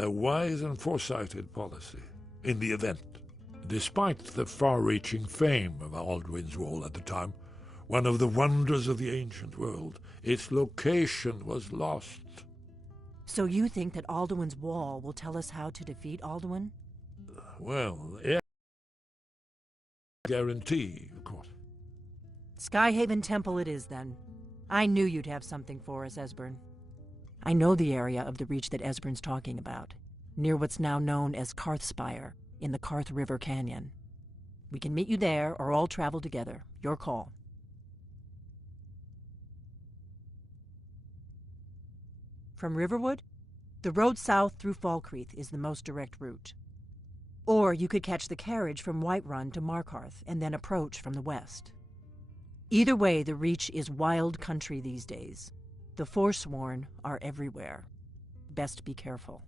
A wise and foresighted policy, in the event. Despite the far-reaching fame of Alduin's Wall at the time, one of the wonders of the ancient world, its location was lost. So you think that Alduin's Wall will tell us how to defeat Alduin? Well, yeah. Guarantee, of course. Skyhaven Temple it is, then. I knew you'd have something for us, Esbern. I know the area of the Reach that Esbern's talking about, near what's now known as Karthspire, in the Karth River Canyon. We can meet you there, or all travel together. Your call. From Riverwood, the road south through Falkreath is the most direct route. Or you could catch the carriage from Whiterun to Markarth and then approach from the west. Either way, the Reach is wild country these days. The Forsworn are everywhere. Best be careful.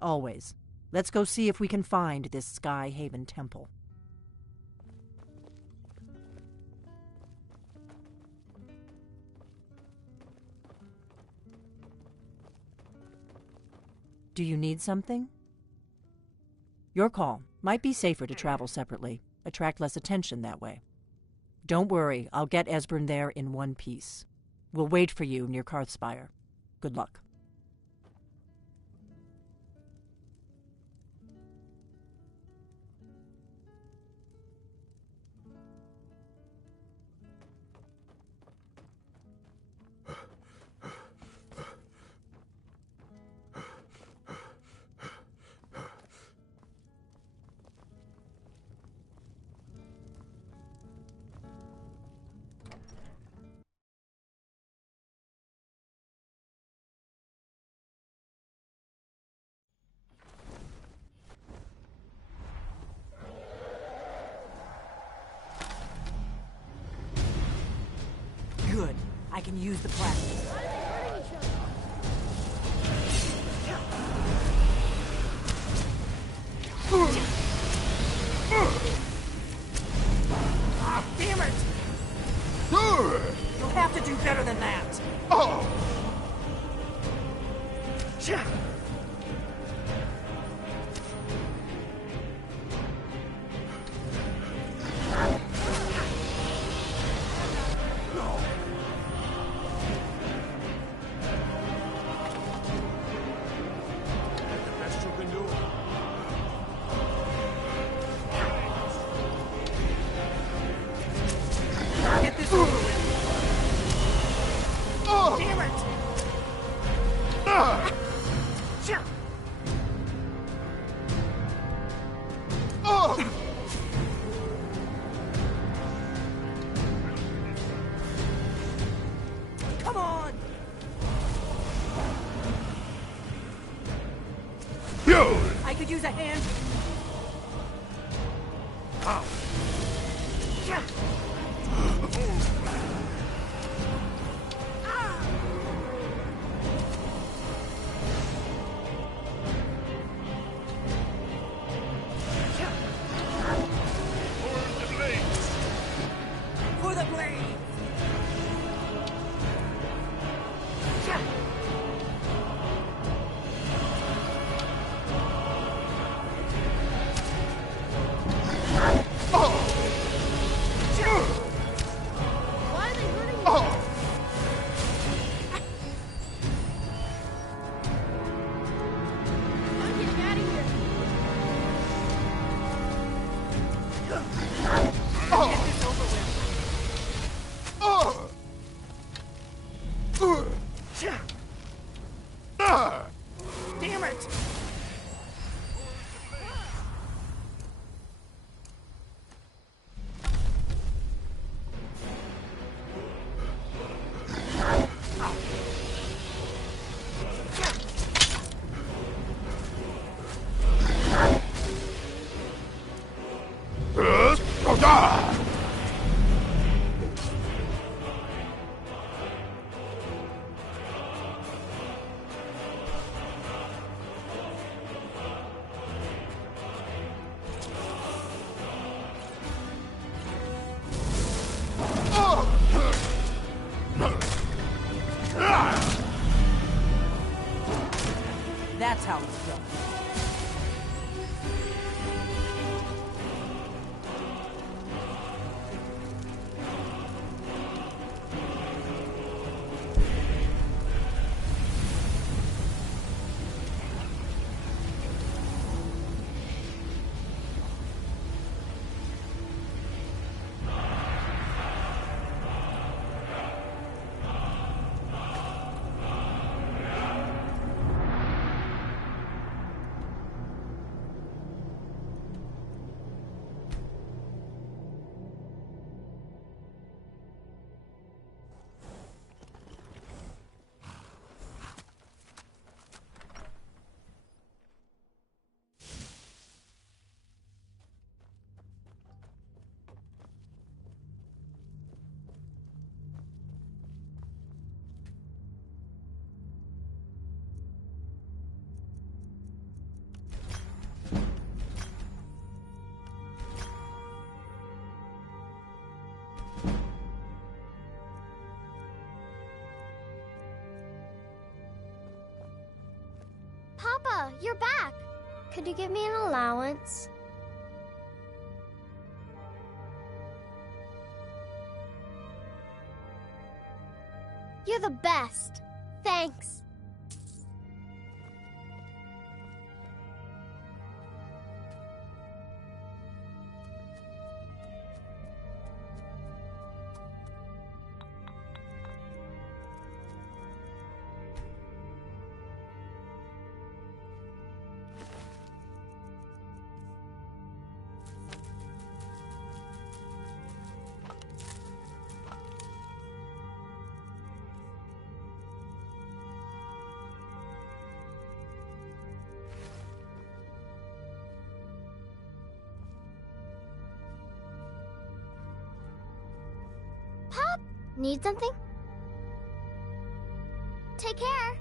Always. Let's go see if we can find this Skyhaven Temple. Do you need something? Your call. Might be safer to travel separately. Attract less attention that way. Don't worry, I'll get Esbern there in one piece. We'll wait for you near Karthspire. Good luck. Good. I can use the platform. Ah, damn it! You'll have to do better than that. Oh! I could use a hand. For the blade. Damn it! You're back. Could you give me an allowance? You're the best. Thanks. Pop, need something? Take care.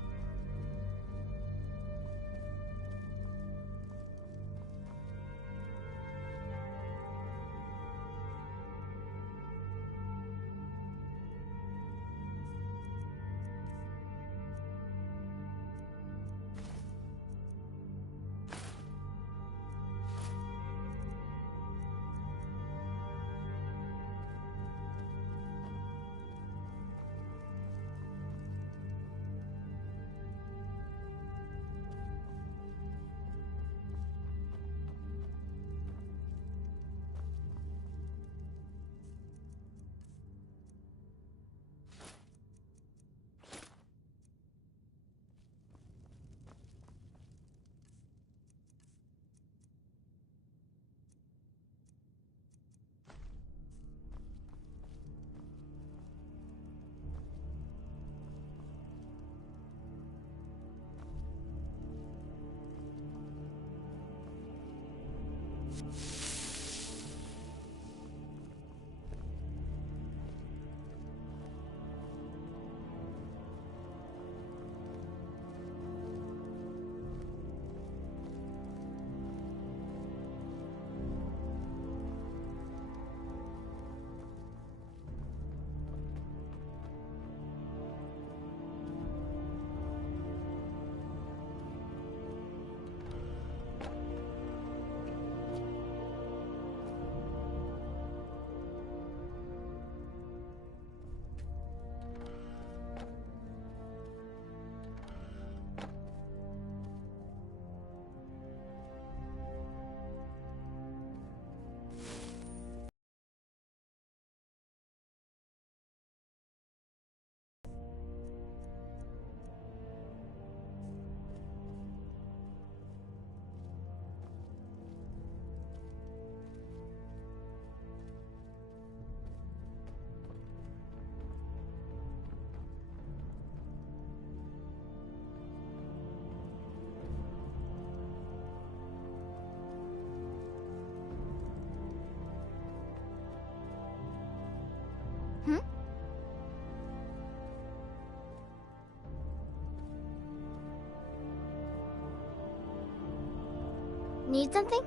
Need something?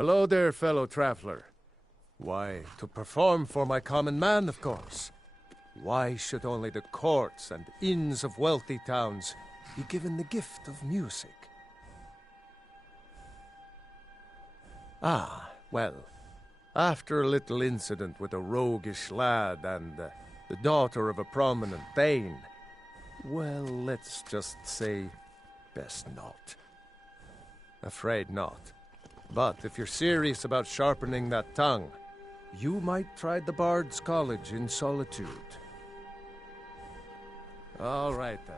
Hello there, fellow traveler. Why, to perform for my common man, of course. Why should only the courts and inns of wealthy towns be given the gift of music? Ah, well, after a little incident with a roguish lad and the daughter of a prominent thane, well, let's just say, best not. Afraid not. But if you're serious about sharpening that tongue, you might try the Bard's College in Solitude. All right, then.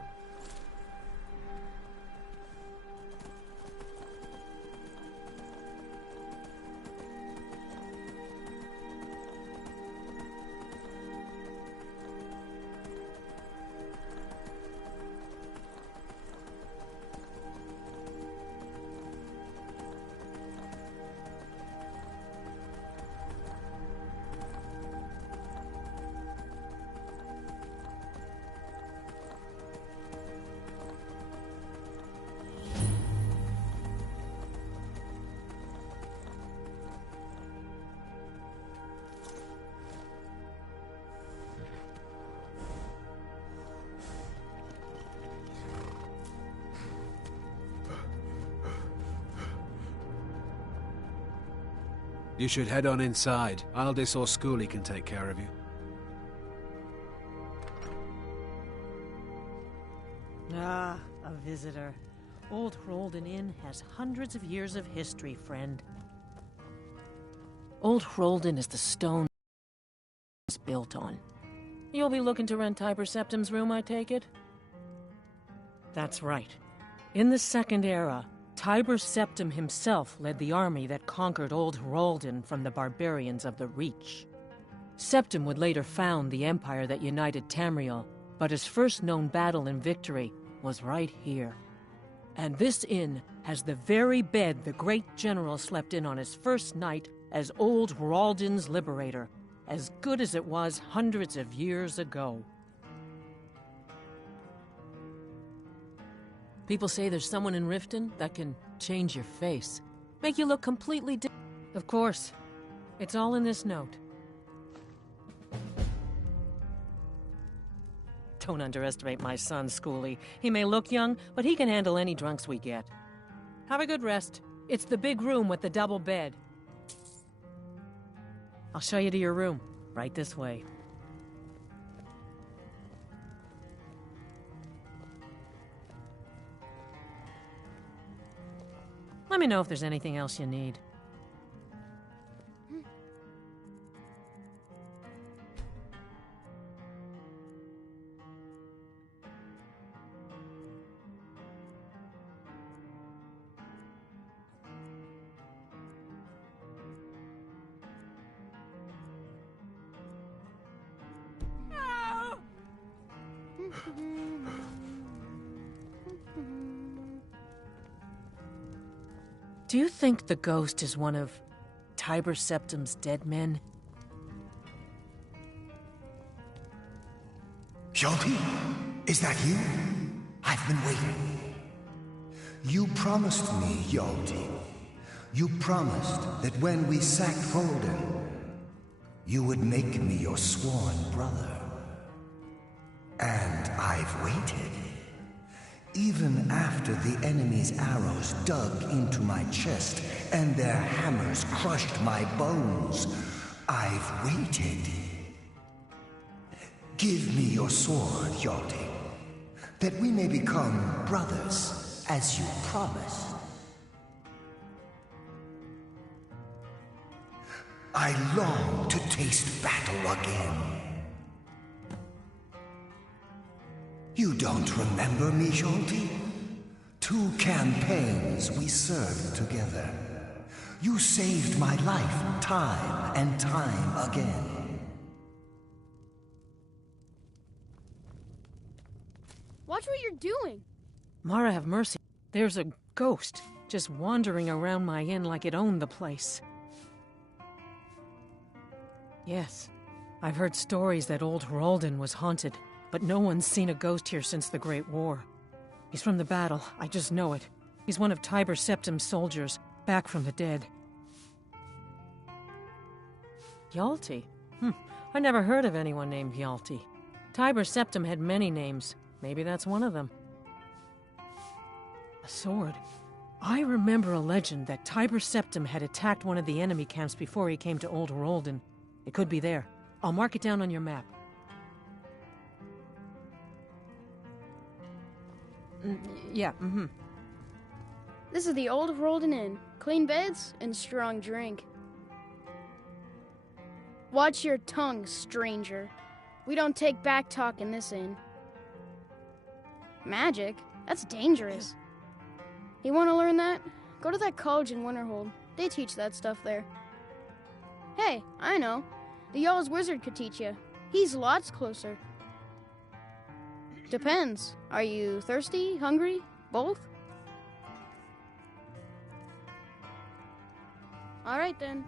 You should head on inside. Aldis or Schooley can take care of you. Ah, a visitor. Old Hrolden Inn has hundreds of years of history, friend. Old Hrolden is the stone it's built on. You'll be looking to rent Tiber Septim's room, I take it? That's right. In the Second Era, Tiber Septim himself led the army that conquered Old Hrolden from the barbarians of the Reach. Septim would later found the empire that united Tamriel, but his first known battle and victory was right here. And this inn has the very bed the great general slept in on his first night as Old Hrolden's liberator, as good as it was hundreds of years ago. People say there's someone in Riften that can change your face, make you look completely different. Of course, it's all in this note. Don't underestimate my son, Schooley. He may look young, but he can handle any drunks we get. Have a good rest. It's the big room with the double bed. I'll show you to your room. Right this way. Let me know if there's anything else you need. Do you think the ghost is one of Tiber Septim's dead men? Hjalti, is that you? I've been waiting. You promised me, Hjalti. You promised that when we sacked Hrolden, you would make me your sworn brother. And I've waited. Even after the enemy's arrows dug into my chest and their hammers crushed my bones, I've waited. Give me your sword, Hjalti, that we may become brothers, as you promised. I long to taste battle again. You don't remember me, Hjalti? 2 campaigns we served together. You saved my life time and time again. Watch what you're doing. Mara have mercy. There's a ghost just wandering around my inn like it owned the place. Yes, I've heard stories that Old Hrolden was haunted, but no one's seen a ghost here since the Great War. He's from the battle, I just know it. He's one of Tiber Septim's soldiers, back from the dead. Hjalti? I never heard of anyone named Hjalti. Tiber Septim had many names. Maybe that's one of them. A sword. I remember a legend that Tiber Septim had attacked one of the enemy camps before he came to Old Herolden. It could be there. I'll mark it down on your map. Yeah, This is the Old Rolden Inn. Clean beds and strong drink. Watch your tongue, stranger. We don't take back talk in this inn. Magic? That's dangerous. You want to learn that? Go to that college in Winterhold. They teach that stuff there. Hey, I know. The Jarl's wizard could teach you. He's lots closer. Depends. Are you thirsty, hungry, both? All right then.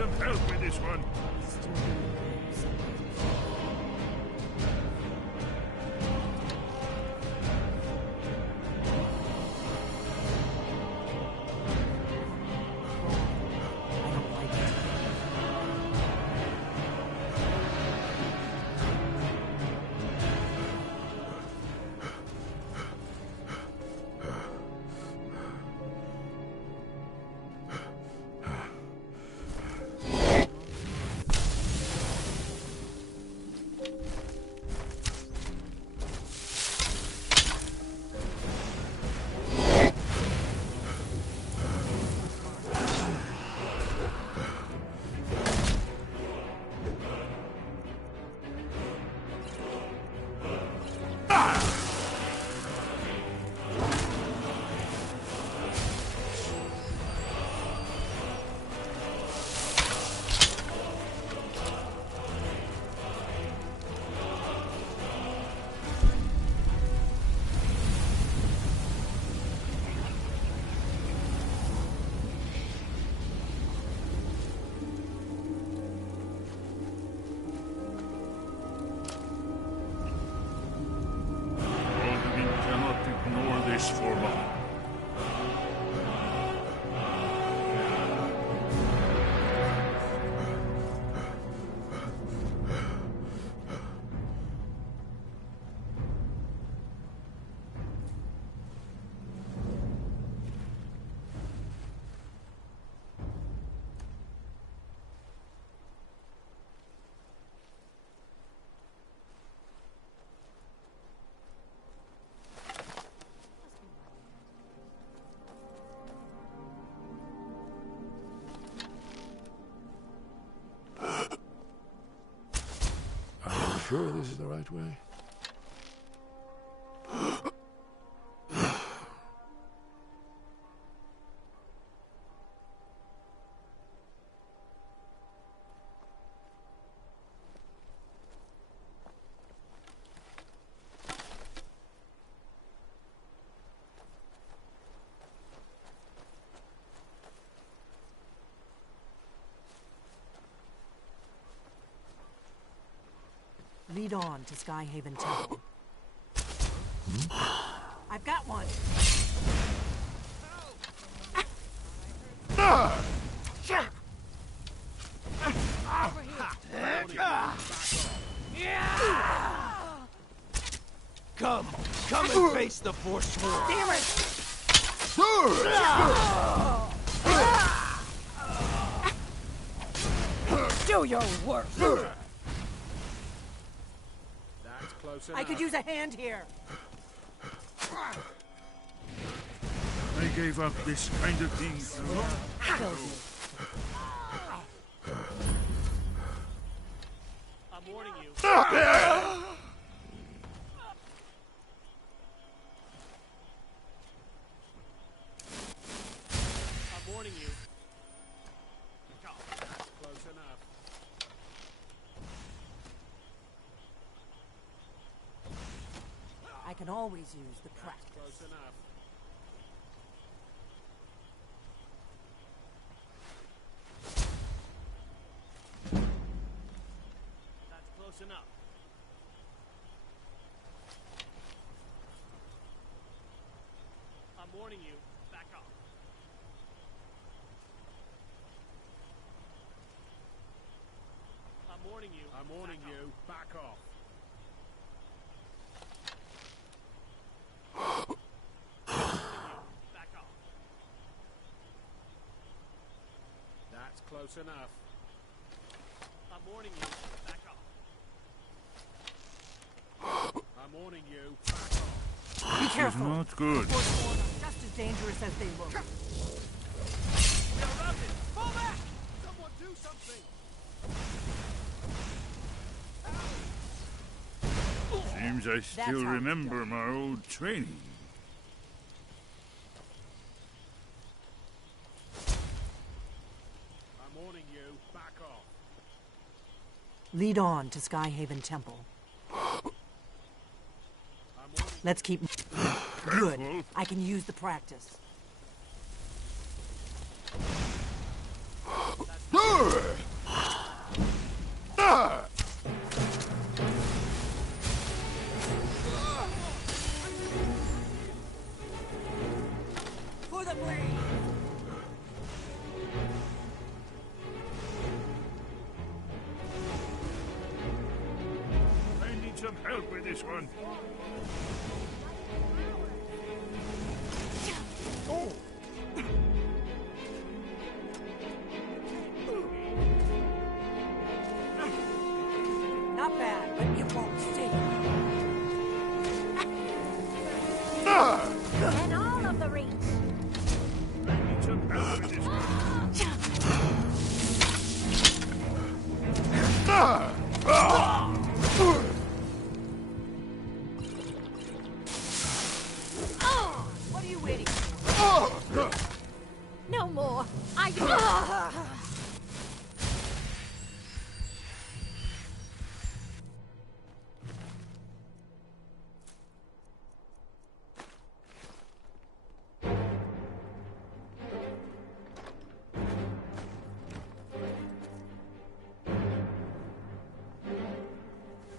some help with this one. For long. Sure this is the right way? Lead on to Skyhaven Temple. I've got one. Come and face the Forsworn. Damn it! Do your worst. I could use a hand here. I gave up this kind of thing. I'm warning you. I'm warning you. That's close enough. I can always use the practice. Close enough. That's close enough. I'm warning you. Back off. I'm warning you. I'm warning you. Back off. That's close enough. I'm warning you. Back off. I'm warning you. Back off. Be careful. Not good. The Forsworn are just as dangerous as they look. They're routed. Fall back! Someone do something! Seems I still remember my old training. I'm warning you. Back off. Lead on to Skyhaven Temple. Let's keep... Good. I can use the practice. That's this one. Not bad, but it won't stay. And all of the reach. Ready to power this one. What are you waiting for? No more. I do.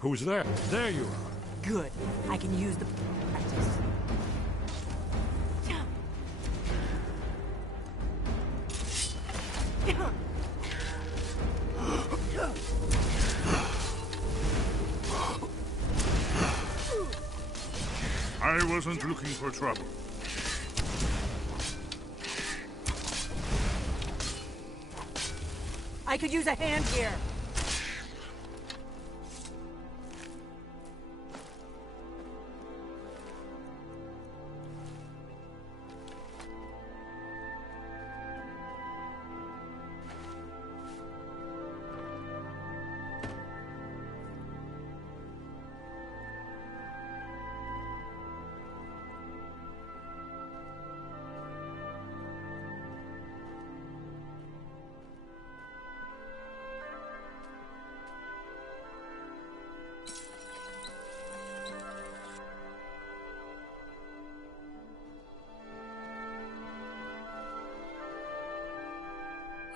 Who's there? There you are. Good. I can use the practice. I wasn't looking for trouble. I could use a hand here.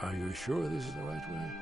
Are you sure this is the right way?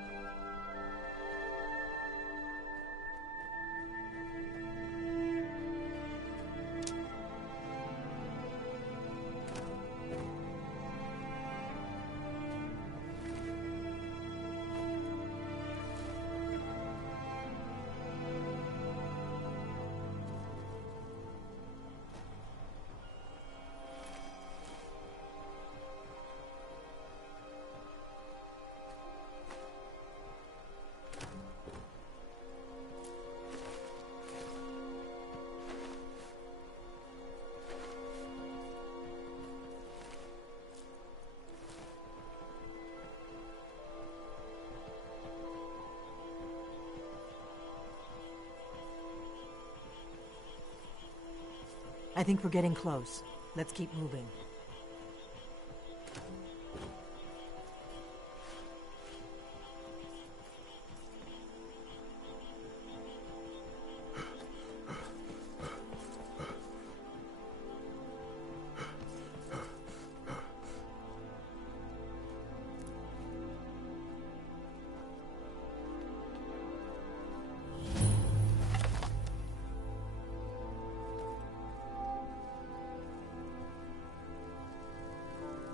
I think we're getting close. Let's keep moving.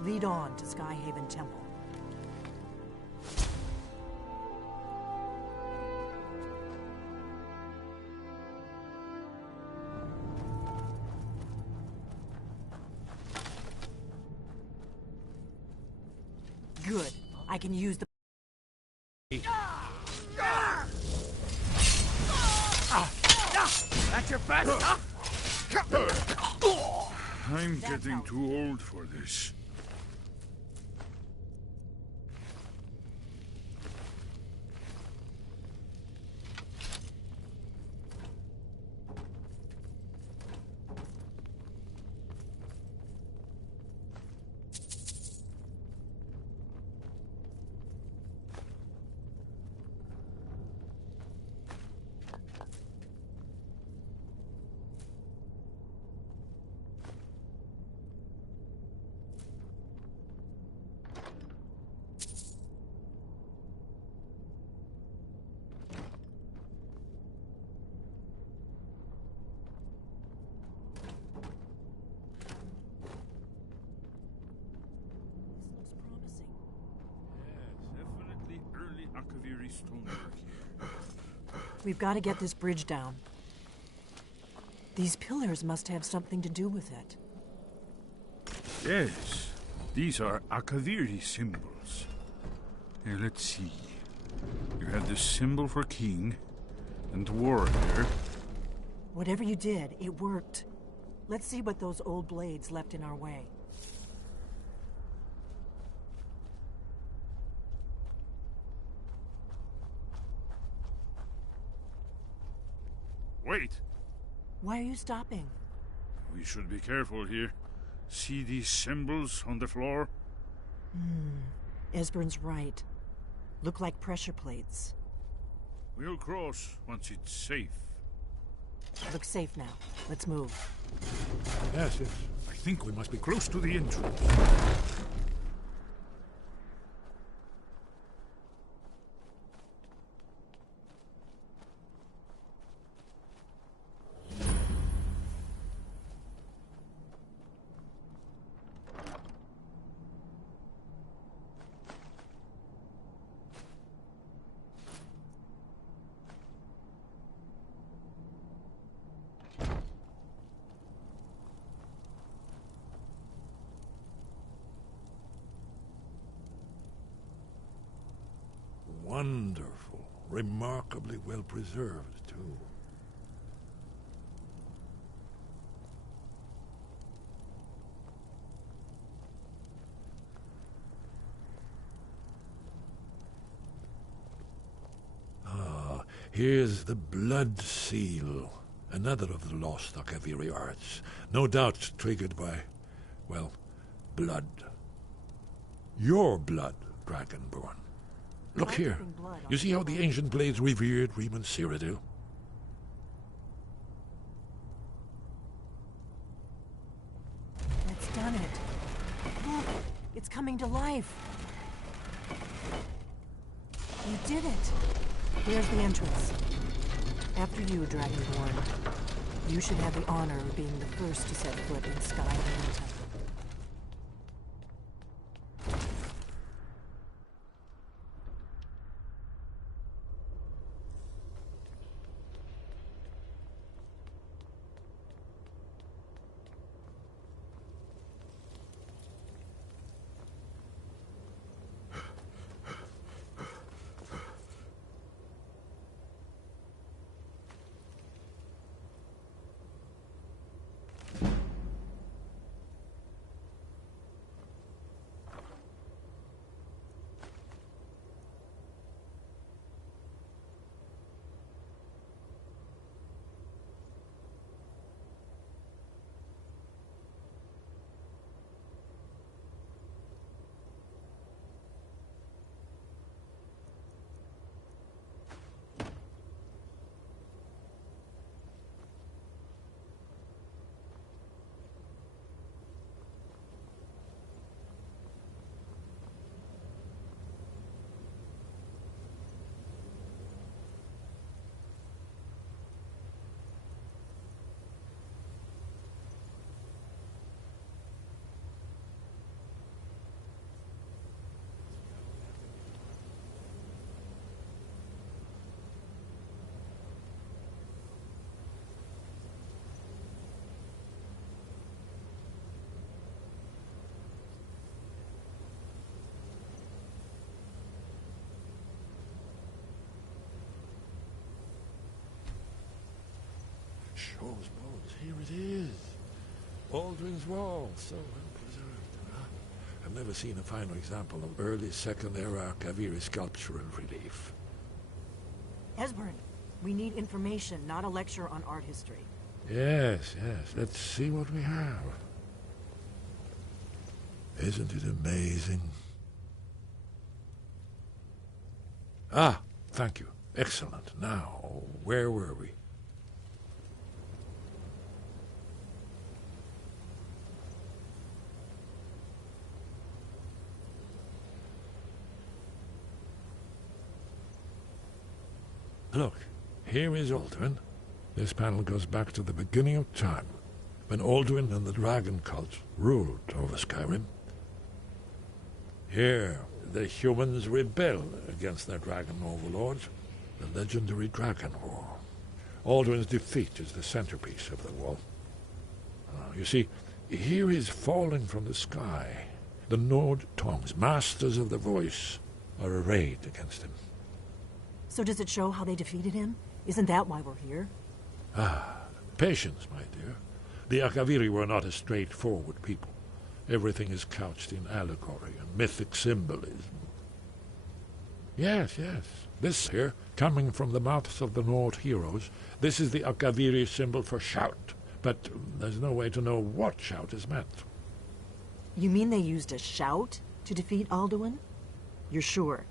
Lead on to Skyhaven Temple. Good. I can use the... That's your best, huh? I'm getting too old for this. We've got to get this bridge down. These pillars must have something to do with it. Yes, these are Akaviri symbols. Here, let's see. You have the symbol for king and warrior. Whatever you did, it worked. Let's see what those old blades left in our way. Wait! Why are you stopping? We should be careful here. See these symbols on the floor? Esbern's right. Look like pressure plates. We'll cross once it's safe. Looks safe now. Let's move. Yes, yes. I think we must be close to the entrance. Wonderful. Remarkably well preserved, too. Ah, here's the Blood Seal. Another of the lost Akaviri arts. No doubt triggered by, well, blood. Your blood, Dragonborn. Look here. You see how the ancient blades revered Reman Cyrodiil? That's done it. Look, it's coming to life. You did it. There's the entrance. After you, Dragonborn. You should have the honor of being the first to set foot in Skyrim. Shows bones. Here it is. Aldrin's Wall, so well preserved. I've never seen a finer example of early Second Era Akaviri sculptural relief. Esbern, we need information, not a lecture on art history. Yes, yes. Let's see what we have. Isn't it amazing? Ah, thank you. Excellent. Now, where were we? Look, here is Alduin. This panel goes back to the beginning of time, when Alduin and the dragon cult ruled over Skyrim. Here, the humans rebel against their dragon overlords, the legendary Dragon War. Alduin's defeat is the centerpiece of the wall. You see, here is falling from the sky. The Nord tongues, masters of the voice, are arrayed against him. So does it show how they defeated him? Isn't that why we're here? Patience, my dear. The Akaviri were not a straightforward people. Everything is couched in allegory and mythic symbolism. Yes. This here, coming from the mouths of the Nord heroes, this is the Akaviri symbol for shout. But there's no way to know what shout is meant. You mean they used a shout to defeat Alduin? You're sure?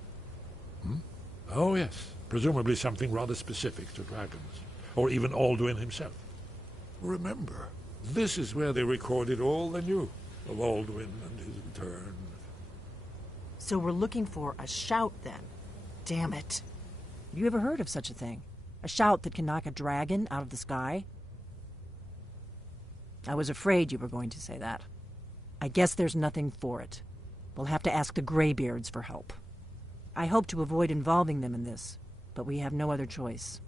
Oh, yes. Presumably something rather specific to dragons, or even Alduin himself. Remember, this is where they recorded all they knew of Alduin and his return. So we're looking for a shout, then. Damn it. You ever heard of such a thing? A shout that can knock a dragon out of the sky? I was afraid you were going to say that. I guess there's nothing for it. We'll have to ask the Greybeards for help. I hope to avoid involving them in this, but we have no other choice.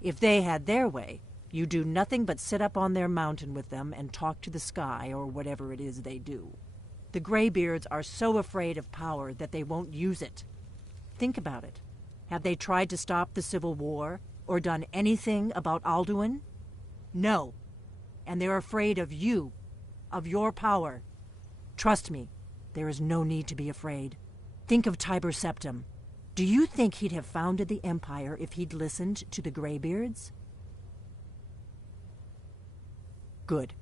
If they had their way, you do nothing but sit up on their mountain with them and talk to the sky or whatever it is they do. The Greybeards are so afraid of power that they won't use it. Think about it. Have they tried to stop the Civil War or done anything about Alduin? No. And they're afraid of you, of your power. Trust me, there is no need to be afraid. Think of Tiber Septim. Do you think he'd have founded the Empire if he'd listened to the Greybeards? Good.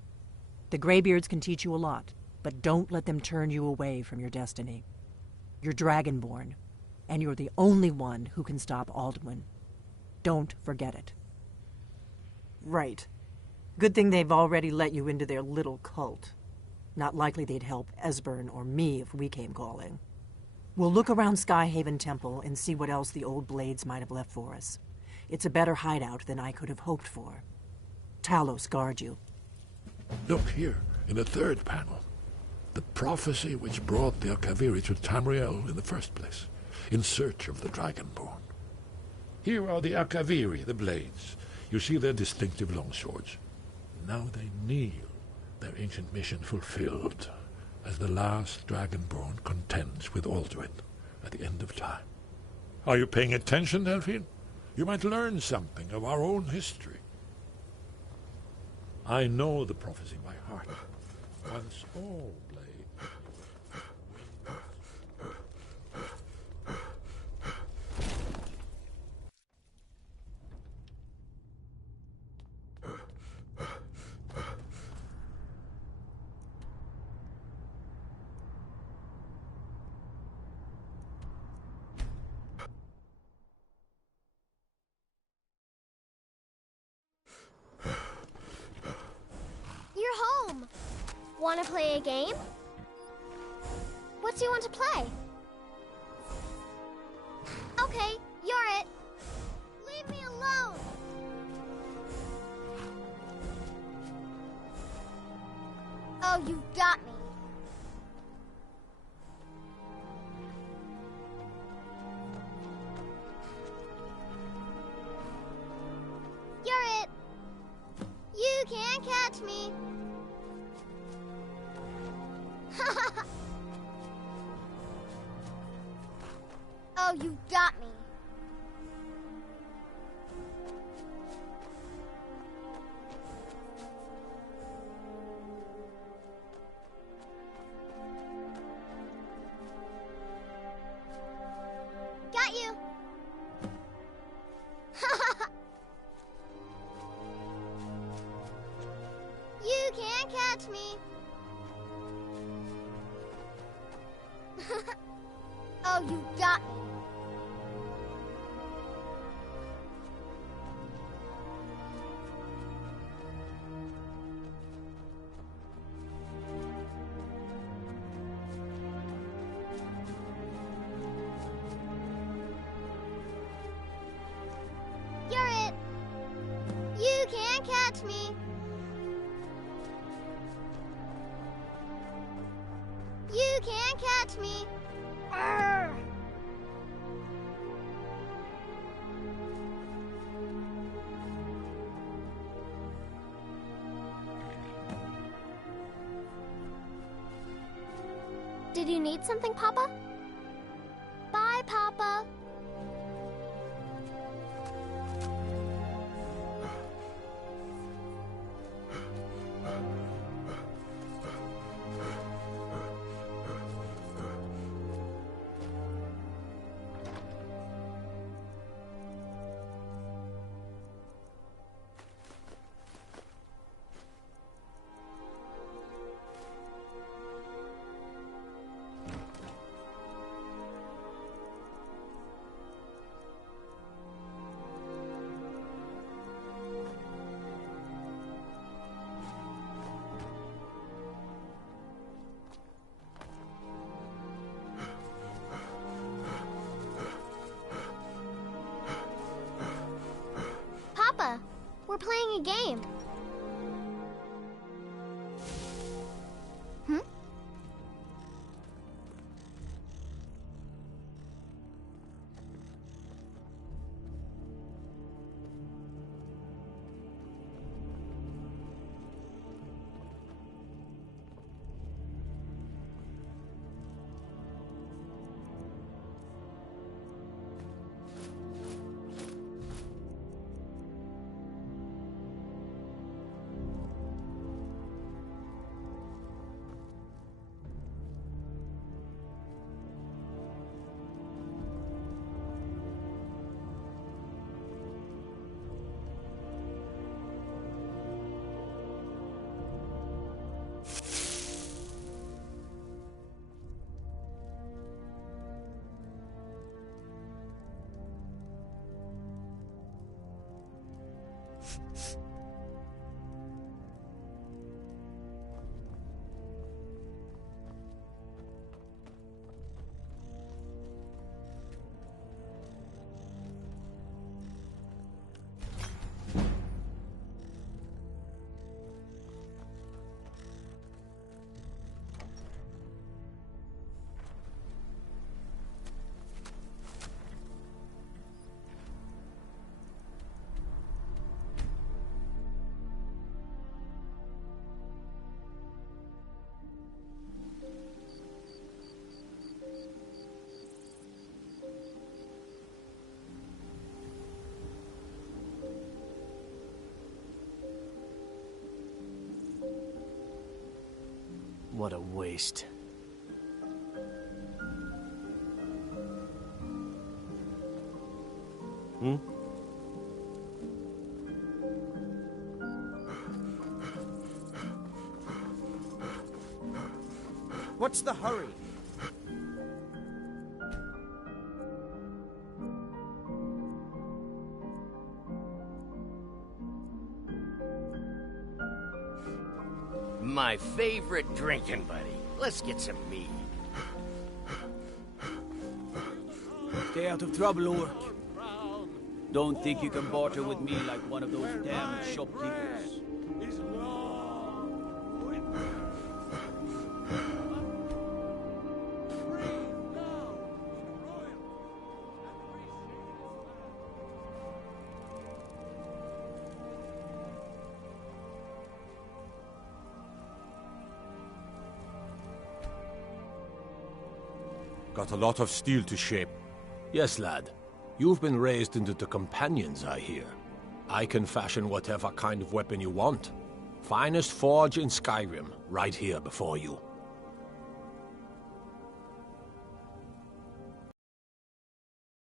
The Greybeards can teach you a lot, but don't let them turn you away from your destiny. You're Dragonborn, and you're the only one who can stop Alduin. Don't forget it. Right. Good thing they've already let you into their little cult. Not likely they'd help Esbern or me if we came calling. We'll look around Skyhaven Temple and see what else the old blades might have left for us. It's a better hideout than I could have hoped for. Talos guard you. Look here, in the third panel. The prophecy which brought the Akaviri to Tamriel in the first place, in search of the Dragonborn. Here are the Akaviri, the blades. You see their distinctive longswords. Now they kneel, their ancient mission fulfilled, as the last Dragonborn contends with Alduin at the end of time. Are you paying attention, Delphine? You might learn something of our own history. I know the prophecy by heart. Once all blades... Want to play a game? What do you want to play? Okay, you're it. Leave me alone. Oh, you got me. You're it. You can't catch me. Oh, you got me. Got you. You can't catch me. Oh, you got me. You're it. You can't catch me. You can't catch me. Arr! you need something, Papa? Bye, Papa. Papa, we're playing a game. Hmm? What a waste. Hmm? What's the hurry? My favorite drinking buddy. Let's get some mead. Stay out of trouble, Orc. Don't think you can barter with me like one of those damn shopkeepers. Got a lot of steel to shape. Yes, lad. You've been raised into the companions, I hear. I can fashion whatever kind of weapon you want. Finest forge in Skyrim, right here before you.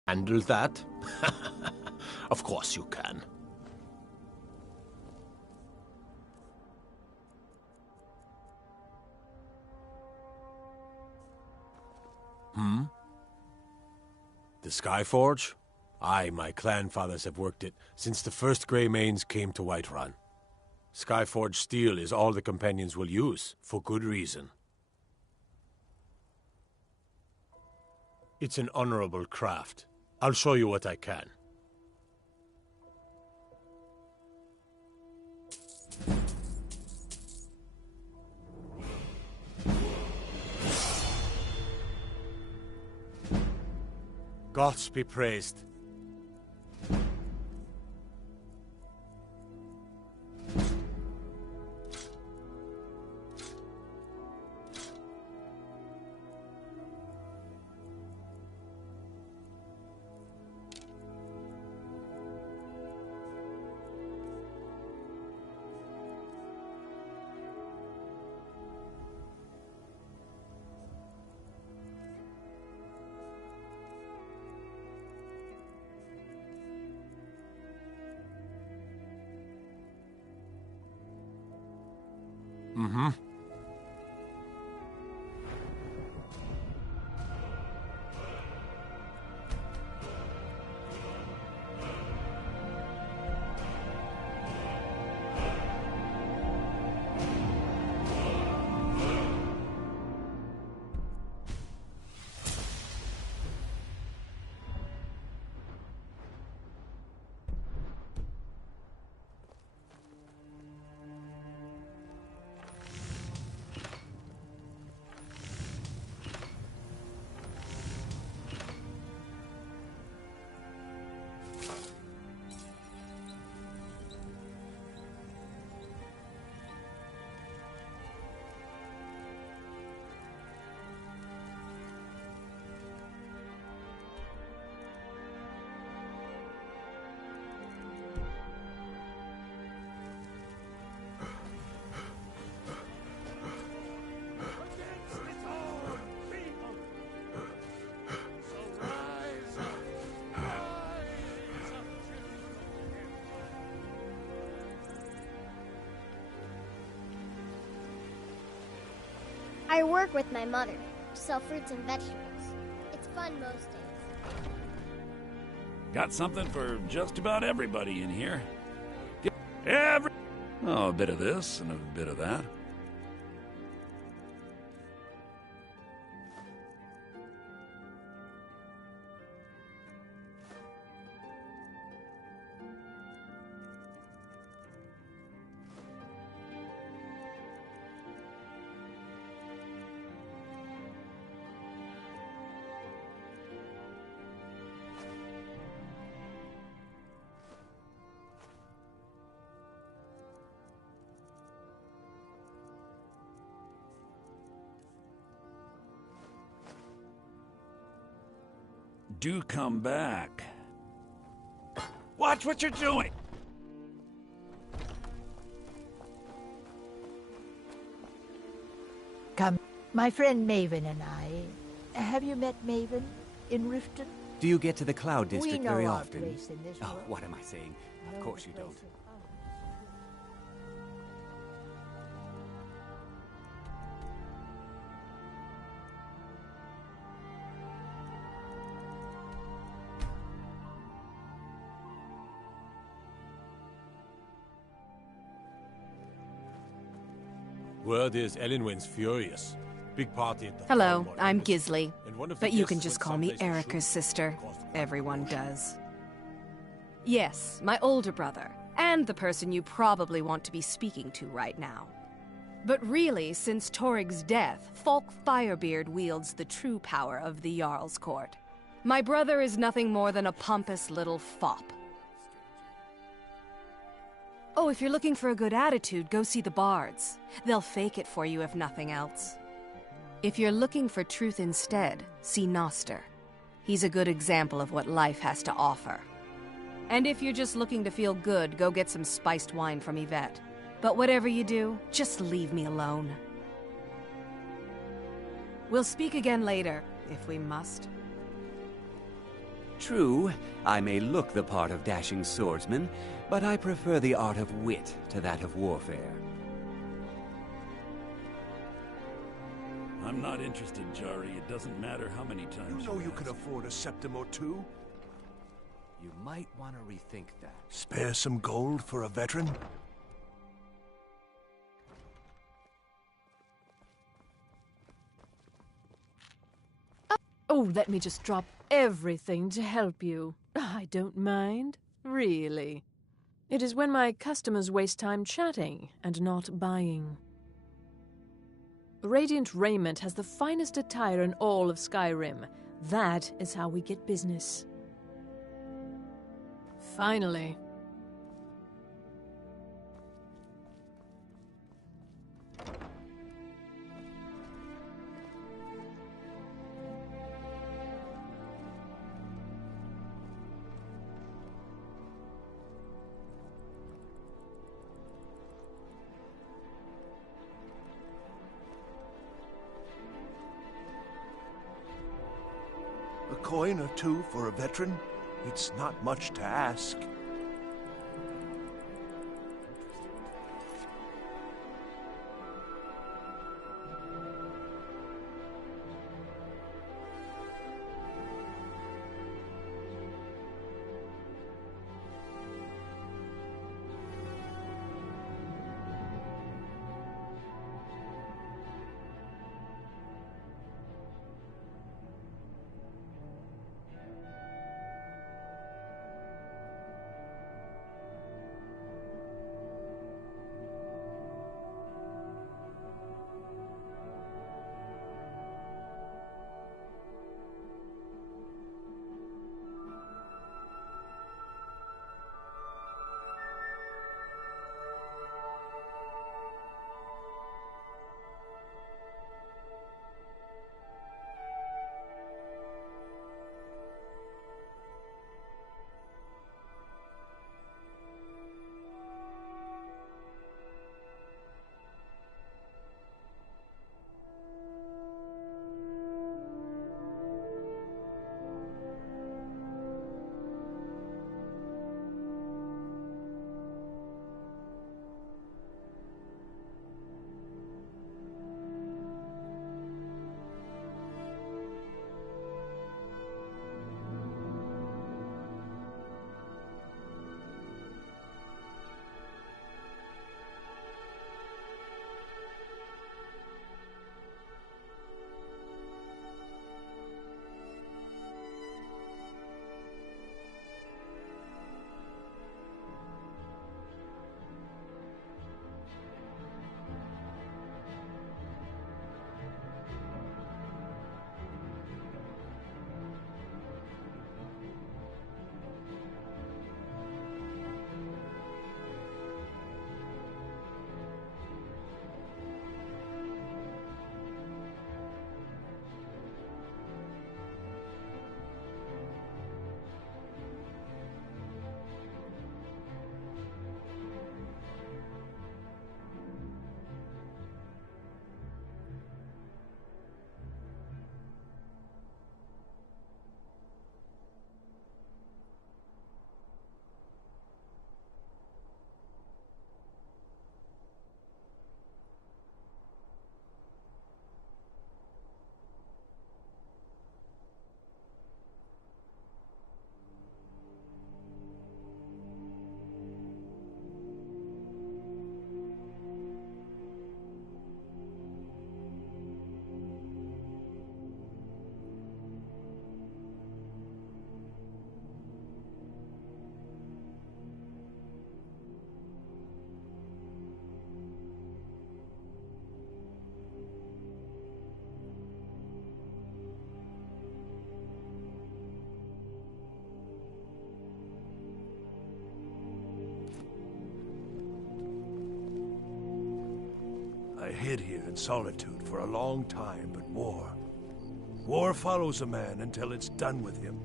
Handle that? Of course you can. Hmm? The Skyforge? Aye, my clan fathers have worked it since the first Grey Manes came to Whiterun. Skyforge steel is all the companions will use, for good reason. It's an honorable craft. I'll show you what I can. Gods be praised. Mm-hmm. I work with my mother to sell fruits and vegetables. It's fun most days. Got something for just about everybody in here. Oh, a bit of this and a bit of that. Do come back. Watch what you're doing! Come, my friend Maven and I. Have you met Maven in Riften? Do you get to the Cloud We District know very our often? place in this Oh, world. what am I saying? Of course you don't. Word is Elenwen's furious. Big party at the Hello, farm I'm already. Gisley. And one of the But you guests can just went call me someplace we Erica's shouldn't. sister. Everyone does. Yes, my older brother. And the person you probably want to be speaking to right now. But really, since Torig's death, Falk Firebeard wields the true power of the Jarl's Court. My brother is nothing more than a pompous little fop. Oh, if you're looking for a good attitude, go see the bards. They'll fake it for you if nothing else. If you're looking for truth instead, see Noster. He's a good example of what life has to offer. And if you're just looking to feel good, go get some spiced wine from Yvette. But whatever you do, just leave me alone. We'll speak again later, if we must. True, I may look the part of dashing swordsman, but I prefer the art of wit to that of warfare. I'm not interested, Jari. It doesn't matter how many times You know you can afford a septim or two. You might want to rethink that. Spare some gold for a veteran? Oh, let me just drop everything to help you. I don't mind, really. It is when my customers waste time chatting and not buying. Radiant Raiment has the finest attire in all of Skyrim. That is how we get business. Finally. A coin or two for a veteran? It's not much to ask. in solitude for a long time, but war. War follows a man until it's done with him.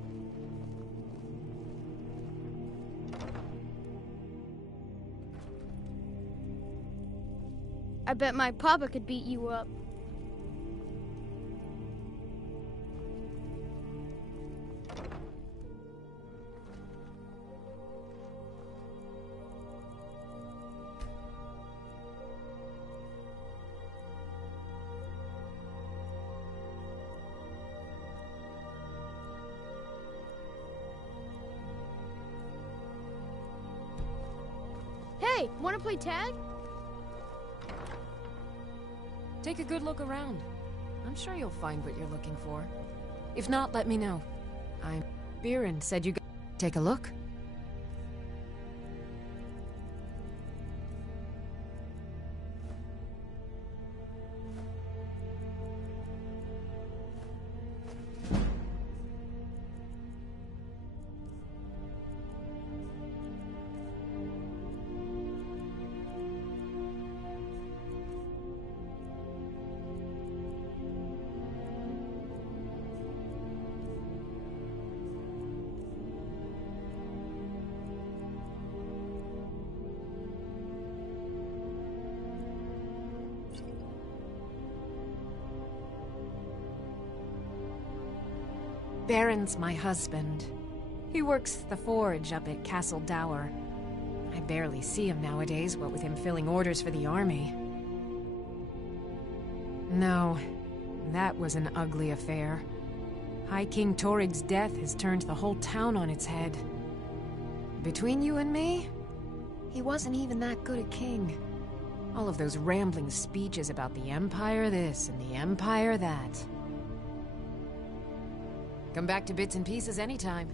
I bet my papa could beat you up. Hey, wanna play tag? Take a good look around. I'm sure you'll find what you're looking for. If not, let me know. Viren said you take a look. Baron's my husband. He works the forge up at Castle Dower. I barely see him nowadays, what with him filling orders for the army. No, that was an ugly affair. High King Torig's death has turned the whole town on its head. Between you and me, he wasn't even that good a king. All of those rambling speeches about the Empire this and the Empire that. Come back to bits and pieces anytime.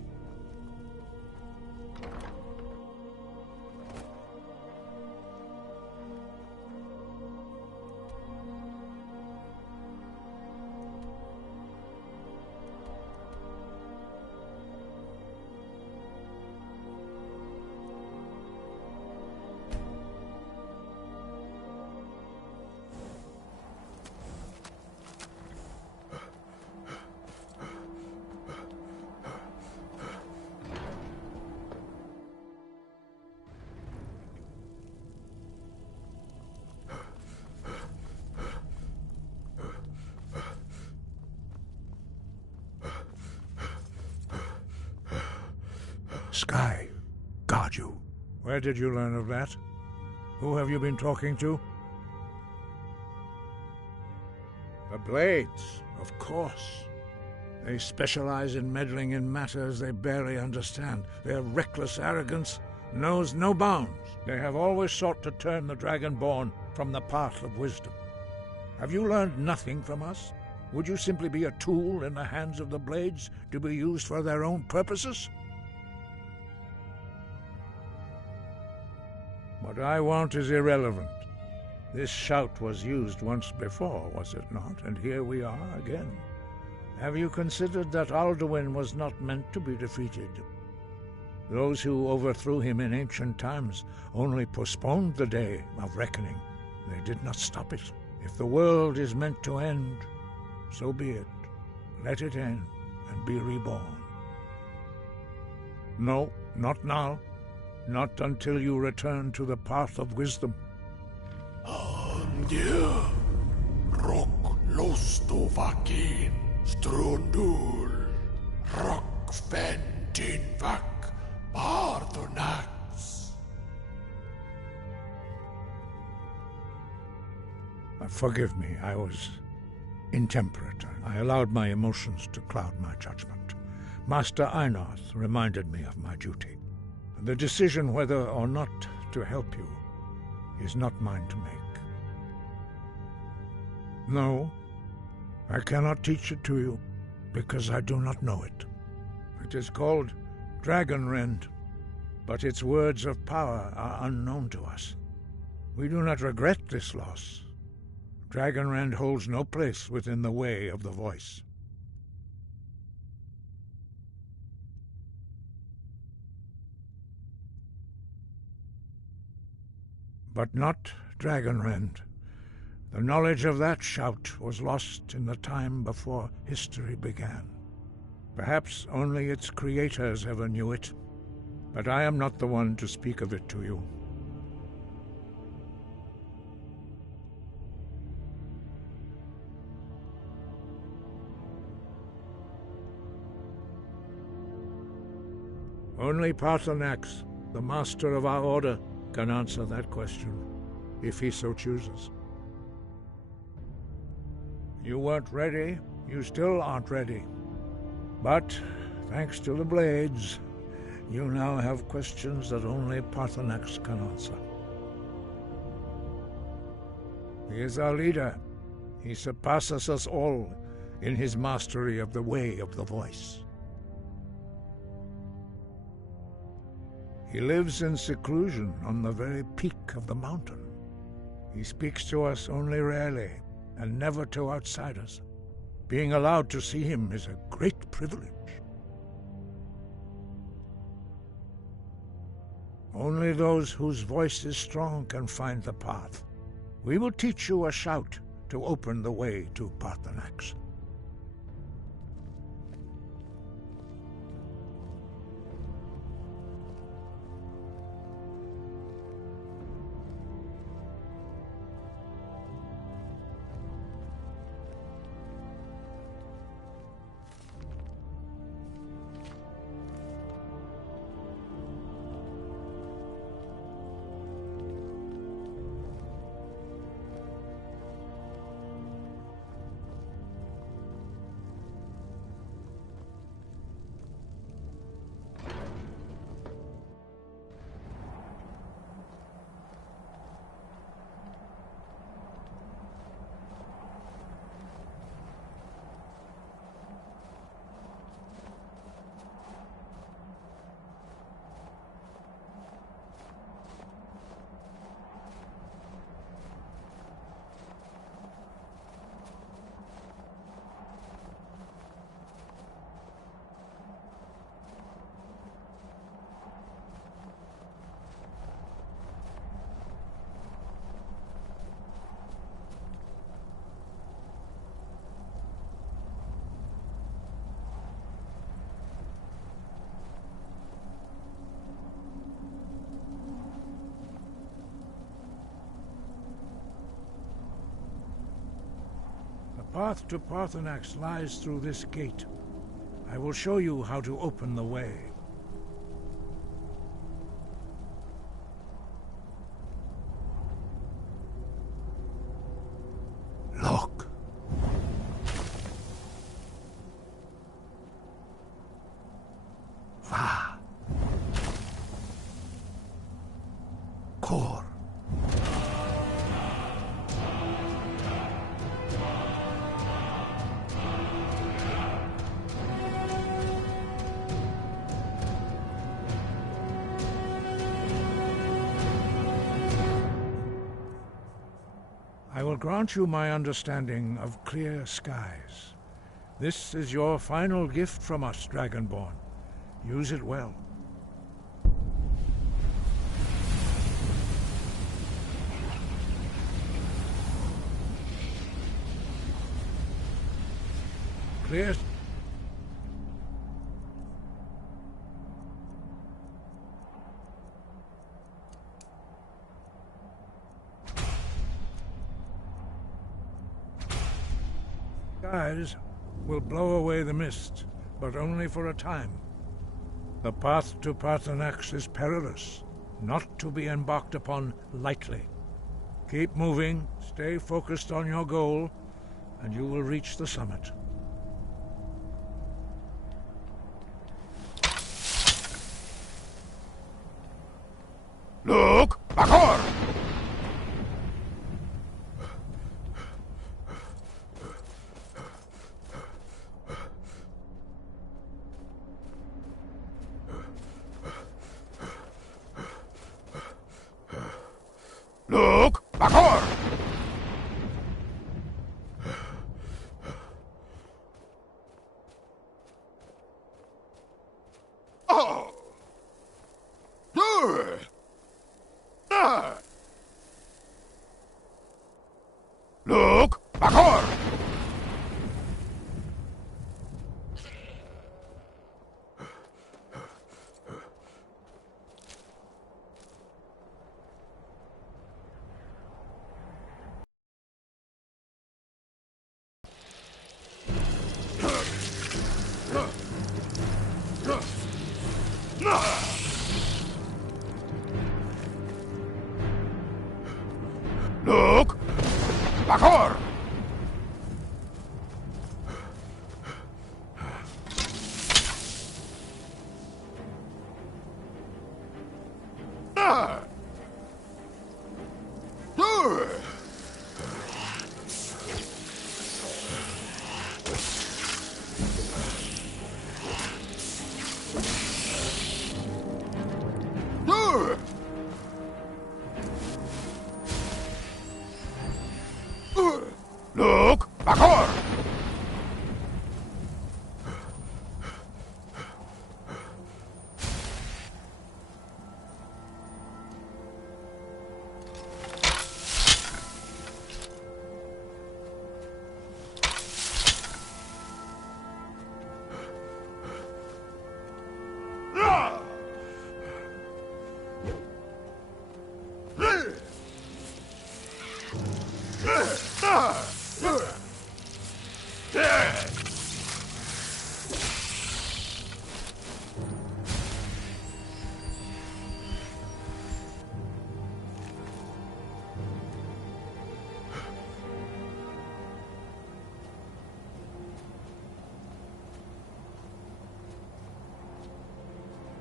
Sky, guard you. Where did you learn of that? Who have you been talking to? The Blades, of course. They specialize in meddling in matters they barely understand. Their reckless arrogance knows no bounds. They have always sought to turn the Dragonborn from the path of wisdom. Have you learned nothing from us? Would you simply be a tool in the hands of the Blades to be used for their own purposes? What I want is irrelevant. This shout was used once before, was it not? And here we are again. Have you considered that Alduin was not meant to be defeated? Those who overthrew him in ancient times only postponed the day of reckoning. They did not stop it. If the world is meant to end, so be it. Let it end and be reborn. No, not now. Not until you return to the path of wisdom. Dir rock losto vakin strundul rock ventin vak bardonax. Forgive me, I was intemperate. I allowed my emotions to cloud my judgment. Master Einarth reminded me of my duty. The decision whether or not to help you is not mine to make. No, I cannot teach it to you, because I do not know it. It is called Dragonrend, but its words of power are unknown to us. We do not regret this loss. Dragonrend holds no place within the way of the voice. But not Dragonrend. The knowledge of that shout was lost in the time before history began. Perhaps only its creators ever knew it, but I am not the one to speak of it to you. Only Paarthurnax, the master of our order, can answer that question, if he so chooses. You weren't ready, you still aren't ready. But, thanks to the blades, you now have questions that only Paarthurnax can answer. He is our leader. He surpasses us all in his mastery of the way of the voice. He lives in seclusion on the very peak of the mountain. He speaks to us only rarely, and never to outsiders. Being allowed to see him is a great privilege. Only those whose voice is strong can find the path. We will teach you a shout to open the way to Paarthurnax. The path to Paarthurnax lies through this gate. I will show you how to open the way. Look. Va. Kor. I will grant you my understanding of clear skies. This is your final gift from us, Dragonborn. Use it well. Clear. Skies will blow away the mist, but only for a time. The path to Paarthurnax is perilous, not to be embarked upon lightly. Keep moving, stay focused on your goal, and you will reach the summit. Look! Bakor! Look! Bakor! Oh! Look! Bakor! Look! Bakor!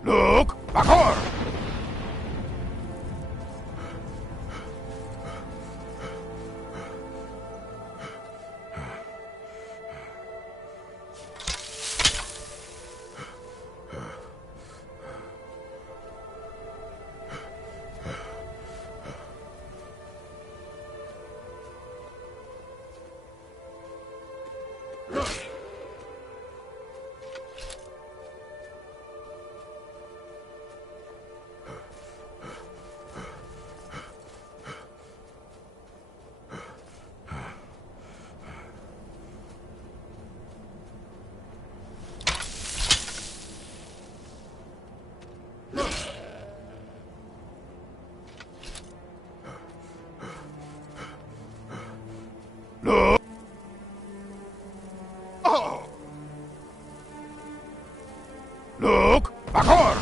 Look! Bakor! Look! Oh! Look! Bakor!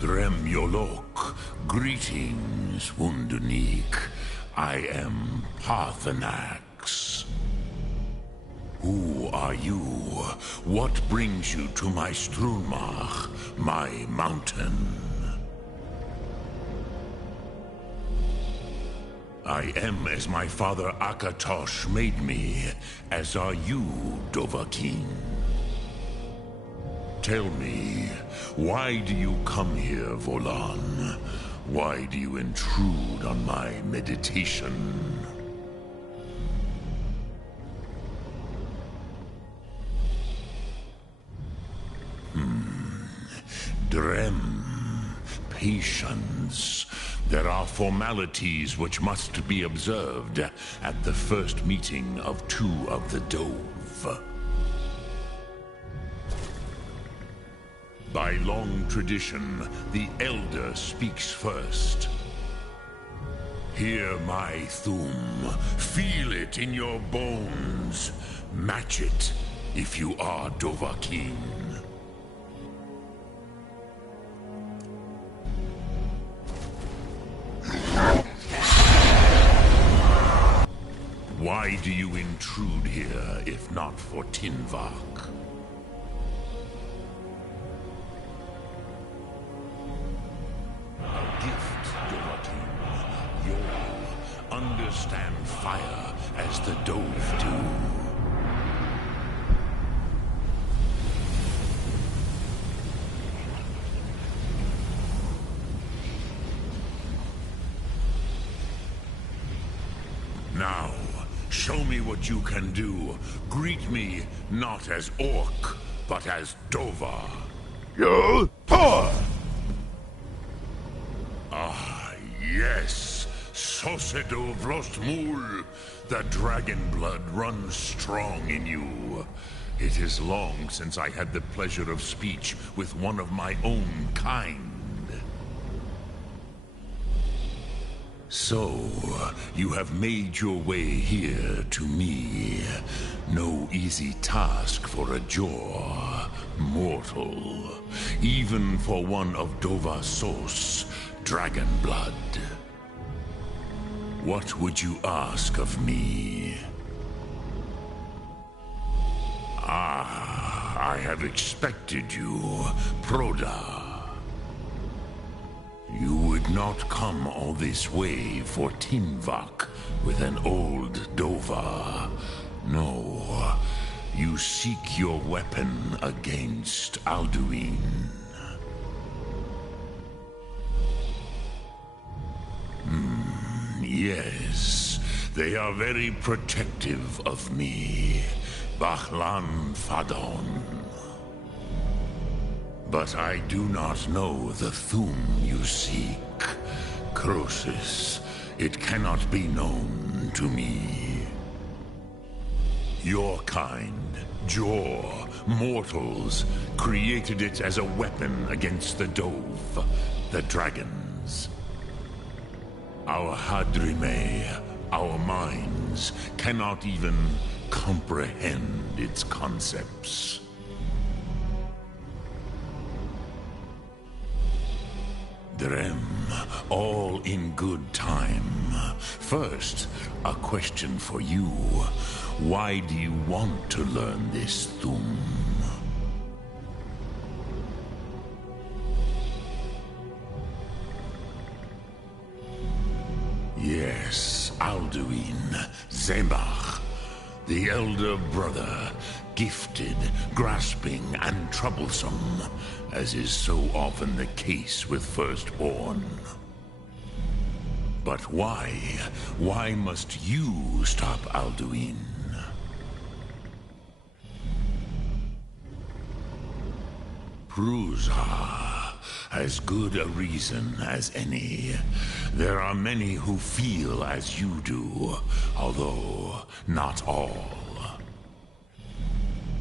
Dremyolok, greetings, Wunderneek. I am Parthenax. Who are you? What brings you to my Strunmach, my mountain? I am as my father Akatosh made me, as are you, Dovahkiin. Tell me, why do you come here, Volan? Why do you intrude on my meditation? Drem. Patience. There are formalities which must be observed at the first meeting of two of the Dove. By long tradition, the Elder speaks first. Hear my Thum. Feel it in your bones. Match it if you are Dovahkiin. Why do you intrude here, if not for Tinvak? A gift, Dovahkiin. You'll understand fire as the Dove do. Now, show me what you can do. Greet me not as Orc, but as Dova. You Thor! Yes, Sosedo Vrostmul, the dragon blood runs strong in you. It is long since I had the pleasure of speech with one of my own kind. So, you have made your way here to me. No easy task for a Jor, mortal. Even for one of Dovasos, dragon blood. What would you ask of me? Ah, I have expected you, Proda. You would not come all this way for Tinvak with an old Dova. No, you seek your weapon against Alduin. Yes, they are very protective of me, Bachlan Fadon. But I do not know the Thum you seek. Croesus, it cannot be known to me. Your kind, Jor, mortals, created it as a weapon against the Dove, the dragons. Our Hadrime, our minds, cannot even comprehend its concepts. Drem, all in good time. First, a question for you. Why do you want to learn this Thum? Yes, Alduin, Zebach, the elder brother, gifted, grasping, and troublesome, as is so often the case with firstborn. But why? Why must you stop Alduin? Prusa, as good a reason as any. There are many who feel as you do, although not all.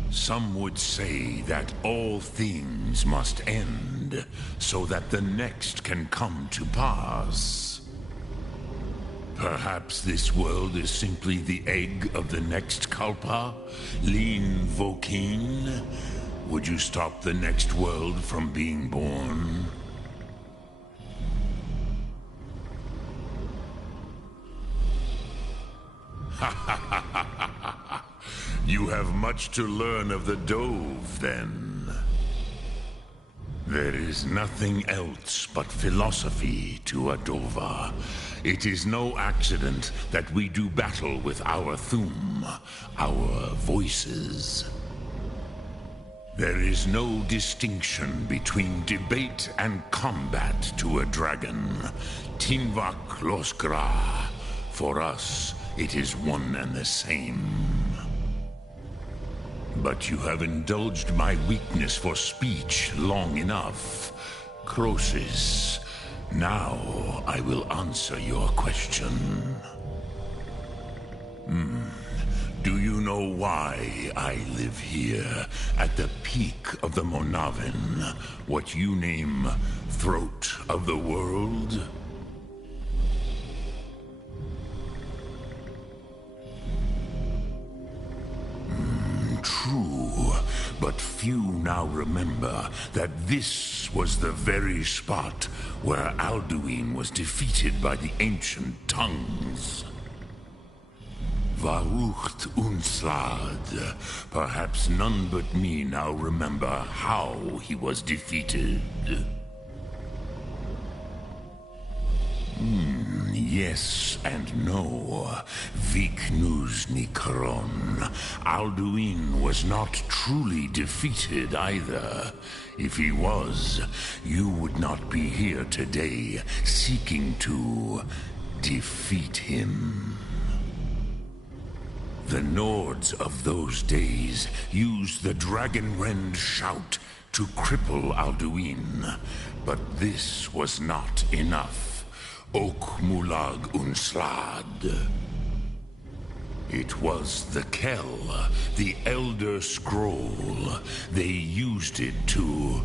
Some would say that all things must end, so that the next can come to pass. Perhaps this world is simply the egg of the next Kalpa, Lin Vokin. Would you stop the next world from being born? You have much to learn of the Dove, then. There is nothing else but philosophy to a Dova. It is no accident that we do battle with our Thum, our voices. There is no distinction between debate and combat to a dragon. Tinvak Loskra. For us, it is one and the same. But you have indulged my weakness for speech long enough. Croesus, now I will answer your question. Do you know why I live here, at the peak of the Monavin, what you name Throat of the World? True, but few now remember that this was the very spot where Alduin was defeated by the ancient tongues. Varucht Unslad. Perhaps none but me now remember how he was defeated. Yes and no. Viknus Nikron. Alduin was not truly defeated either. If he was, you would not be here today seeking to defeat him. The Nords of those days used the Dragonrend shout to cripple Alduin, but this was not enough. Ok Mulag Unslad. It was the Kell, the Elder Scroll. They used it to